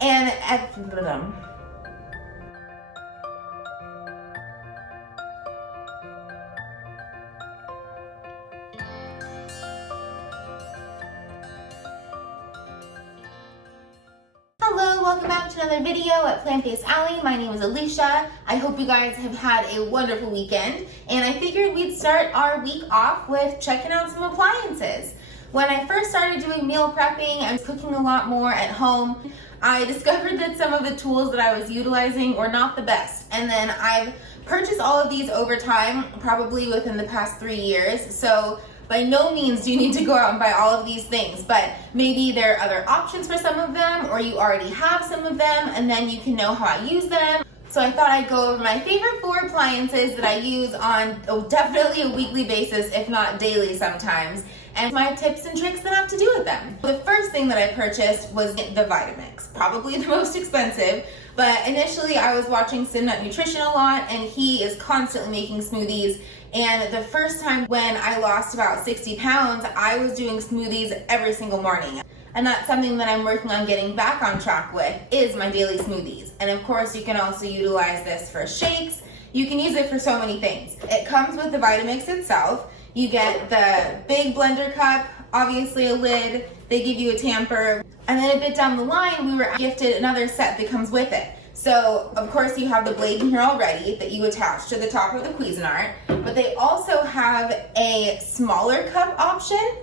And hello, welcome back to another video at Plant-Based Alley. My name is Alicia. I hope you guys have had a wonderful weekend, and I figured we'd start our week off with checking out some appliances. When I first started doing meal prepping, I was cooking a lot more at home. I discovered that some of the tools that I was utilizing were not the best, and then I've purchased all of these over time, probably within the past 3 years. So by no means do you need to go out and buy all of these things, but maybe there are other options for some of them, or you already have some of them and then you can know how I use them. So I thought I'd go over my favorite 4 appliances that I use on definitely a weekly basis, if not daily sometimes, and my tips and tricks that have to do with them. The first thing that I purchased was the Vitamix, probably the most expensive, but initially I was watching Cuisinart Nutrition a lot, and he is constantly making smoothies. And the first time when I lost about 60 pounds, I was doing smoothies every single morning. And that's something that I'm working on getting back on track with, is my daily smoothies. And of course, you can also utilize this for shakes. You can use it for so many things. It comes with the Vitamix itself. You get the big blender cup, obviously a lid, they give you a tamper, and then a bit down the line, we were gifted another set that comes with it. So, of course, you have the blade in here already that you attach to the top of the Cuisinart, but they also have a smaller cup option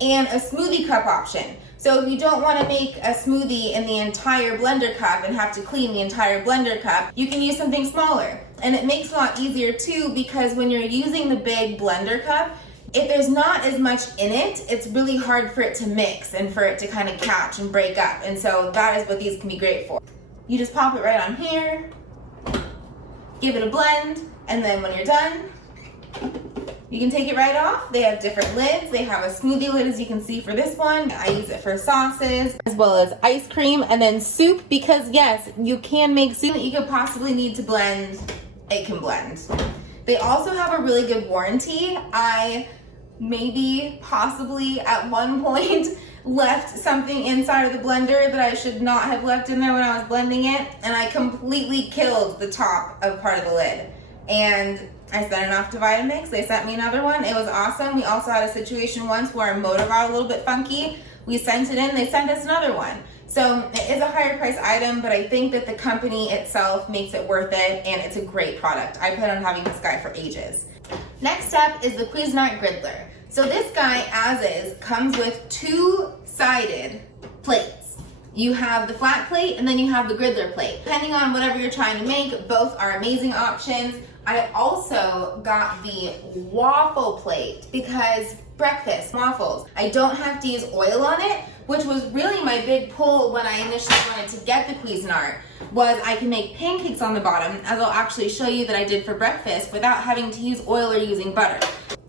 and a smoothie cup option. So if you don't want to make a smoothie in the entire blender cup and have to clean the entire blender cup, you can use something smaller. And it makes it a lot easier too, because when you're using the big blender cup, if there's not as much in it, it's really hard for it to mix and for it to kind of catch and break up. And so that is what these can be great for. You just pop it right on here, give it a blend, and then when you're done, you can take it right off. They have different lids. They have a smoothie lid, as you can see for this one. I use it for sauces, as well as ice cream, and then soup, because yes, you can make soup that you could possibly need to blend. It can blend. They also have a really good warranty. I maybe, possibly at one point, left something inside of the blender that I should not have left in there when I was blending it, and I completely killed the top of part of the lid. And I sent it off to Vitamix. They sent me another one. It was awesome. We also had a situation once where our motor got a little bit funky. We sent it in. They sent us another one. So it is a higher price item, but I think that the company itself makes it worth it, and it's a great product. I plan on having this guy for ages. Next up is the Cuisinart Griddler. So this guy, as is, comes with 2-sided plates. You have the flat plate and then you have the griddler plate. Depending on whatever you're trying to make, both are amazing options. I also got the waffle plate because breakfast waffles, I don't have to use oil on it, which was really my big pull when I initially wanted to get the Cuisinart, was I can make pancakes on the bottom, as I'll actually show you that I did for breakfast, without having to use oil or using butter.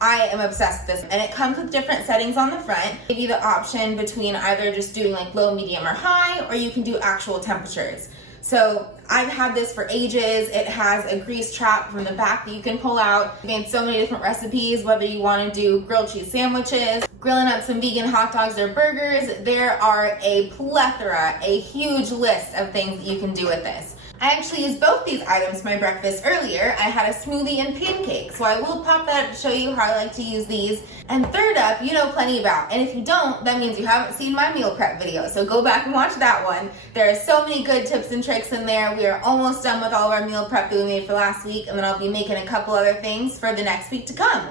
I am obsessed with this, and it comes with different settings on the front. Give you the option between either just doing like low, medium, or high, or you can do actual temperatures. So I've had this for ages. It has a grease trap from the back that you can pull out. I've made so many different recipes, whether you want to do grilled cheese sandwiches, grilling up some vegan hot dogs or burgers. There are a plethora, a huge list of things that you can do with this. I actually used both these items for my breakfast earlier. I had a smoothie and pancakes, so I will pop that up to show you how I like to use these. And third up, you know plenty about, and if you don't, that means you haven't seen my meal prep video, so go back and watch that one. There are so many good tips and tricks in there. We are almost done with all of our meal prep that we made for last week, and then I'll be making a couple other things for the next week to come.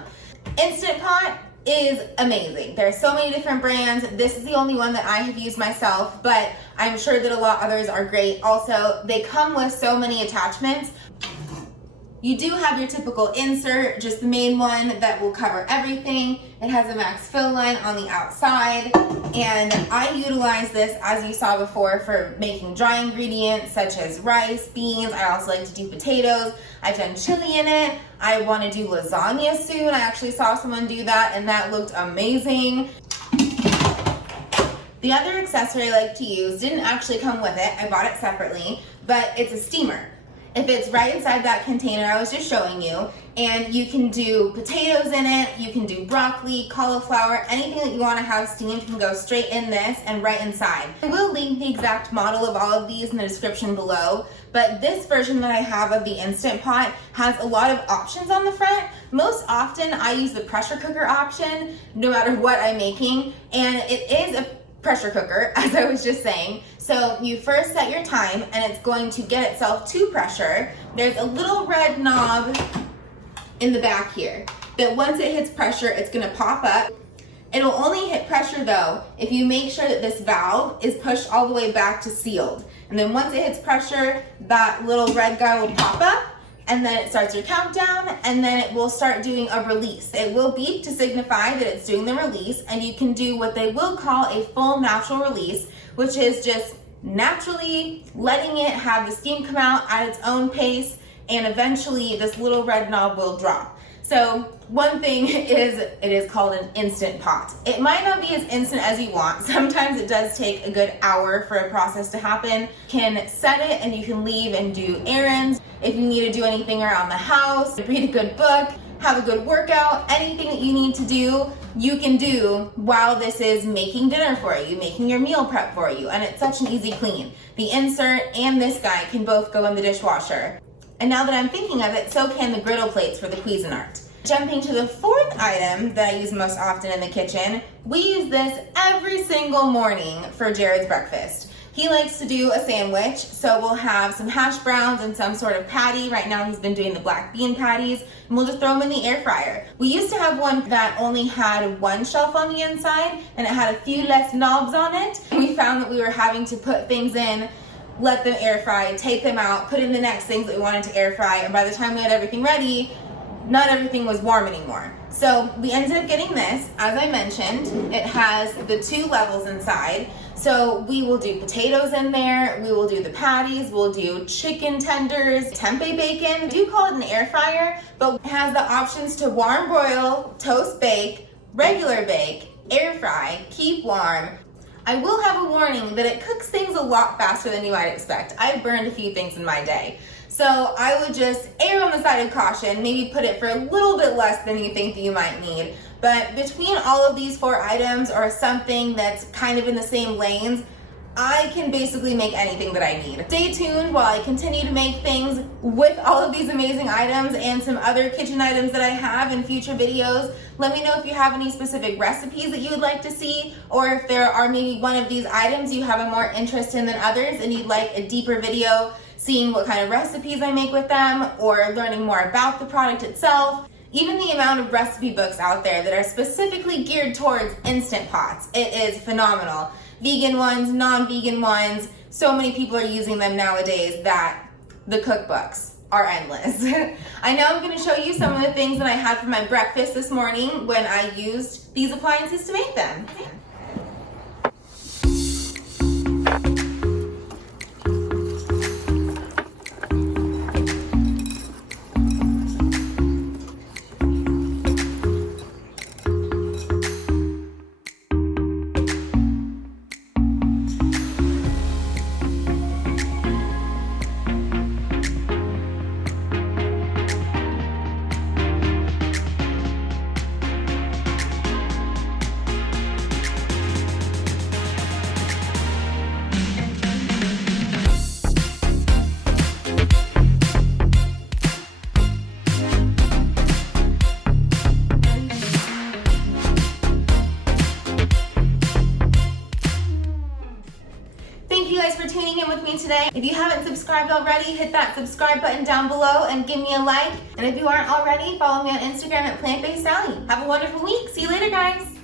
Instant Pot is amazing. There are so many different brands. This is the only one that I have used myself, but I'm sure that a lot of others are great. Also, they come with so many attachments. You do have your typical insert, just the main one that will cover everything. It has a max fill line on the outside, and I utilize this, as you saw before, for making dry ingredients such as rice, beans. I also like to do potatoes. I've done chili in it. I want to do lasagna soon. I actually saw someone do that, and that looked amazing. The other accessory I like to use didn't actually come with it. I bought it separately, but it's a steamer. if it's right inside that container I was just showing you. And you can do potatoes in it, you can do broccoli, cauliflower, anything that you want to have steamed can go straight in this and right inside. I will link the exact model of all of these in the description below, but this version that I have of the Instant Pot has a lot of options on the front. Most often I use the pressure cooker option no matter what I'm making, and it is a pressure cooker, as I was just saying. So you first set your time and it's going to get itself to pressure. There's a little red knob in the back here that once it hits pressure, it's gonna pop up. It'll only hit pressure though if you make sure that this valve is pushed all the way back to sealed. And then once it hits pressure, that little red guy will pop up, and then it starts your countdown, and then it will start doing a release. It will beep to signify that it's doing the release, and you can do what they will call a full natural release, which is just naturally letting it have the steam come out at its own pace, and eventually this little red knob will drop. So one thing is, it is called an Instant Pot. It might not be as instant as you want. Sometimes it does take a good hour for a process to happen. You can set it and you can leave and do errands. If you need to do anything around the house, read a good book, have a good workout, anything that you need to do, you can do while this is making dinner for you, making your meal prep for you, and it's such an easy clean. The insert and this guy can both go in the dishwasher. And now that I'm thinking of it, so can the griddle plates for the Cuisinart. Jumping to the fourth item that I use most often in the kitchen, we use this every single morning for Jared's breakfast. He likes to do a sandwich, so we'll have some hash browns and some sort of patty. Right now he's been doing the black bean patties, and we'll just throw them in the air fryer. We used to have one that only had one shelf on the inside, and it had a few less knobs on it. We found that we were having to put things in, let them air fry, take them out, put in the next things that we wanted to air fry, and by the time we had everything ready, not everything was warm anymore. So we ended up getting this. As I mentioned, it has the 2 levels inside. So we will do potatoes in there, we will do the patties, we'll do chicken tenders, tempeh bacon. We do call it an air fryer, but it has the options to warm broil, toast bake, regular bake, air fry, keep warm. I will have a warning that it cooks things a lot faster than you might expect. I've burned a few things in my day. So I would just err on the side of caution, maybe put it for a little bit less than you think that you might need. But between all of these 4 items or something that's kind of in the same lanes, I can basically make anything that I need. Stay tuned while I continue to make things with all of these amazing items and some other kitchen items that I have in future videos. Let me know if you have any specific recipes that you would like to see, or if there are maybe one of these items you have a more interest in than others and you'd like a deeper video seeing what kind of recipes I make with them, or learning more about the product itself. Even the amount of recipe books out there that are specifically geared towards Instant Pots, it is phenomenal. Vegan ones, non-vegan ones, so many people are using them nowadays that the cookbooks are endless. I know I'm going to show you some of the things that I had for my breakfast this morning when I used these appliances to make them. For tuning in with me today. If you haven't subscribed already, hit that subscribe button down below and give me a like. And if you aren't already, follow me on Instagram at Plant-Based Sally. Have a wonderful week. See you later, guys.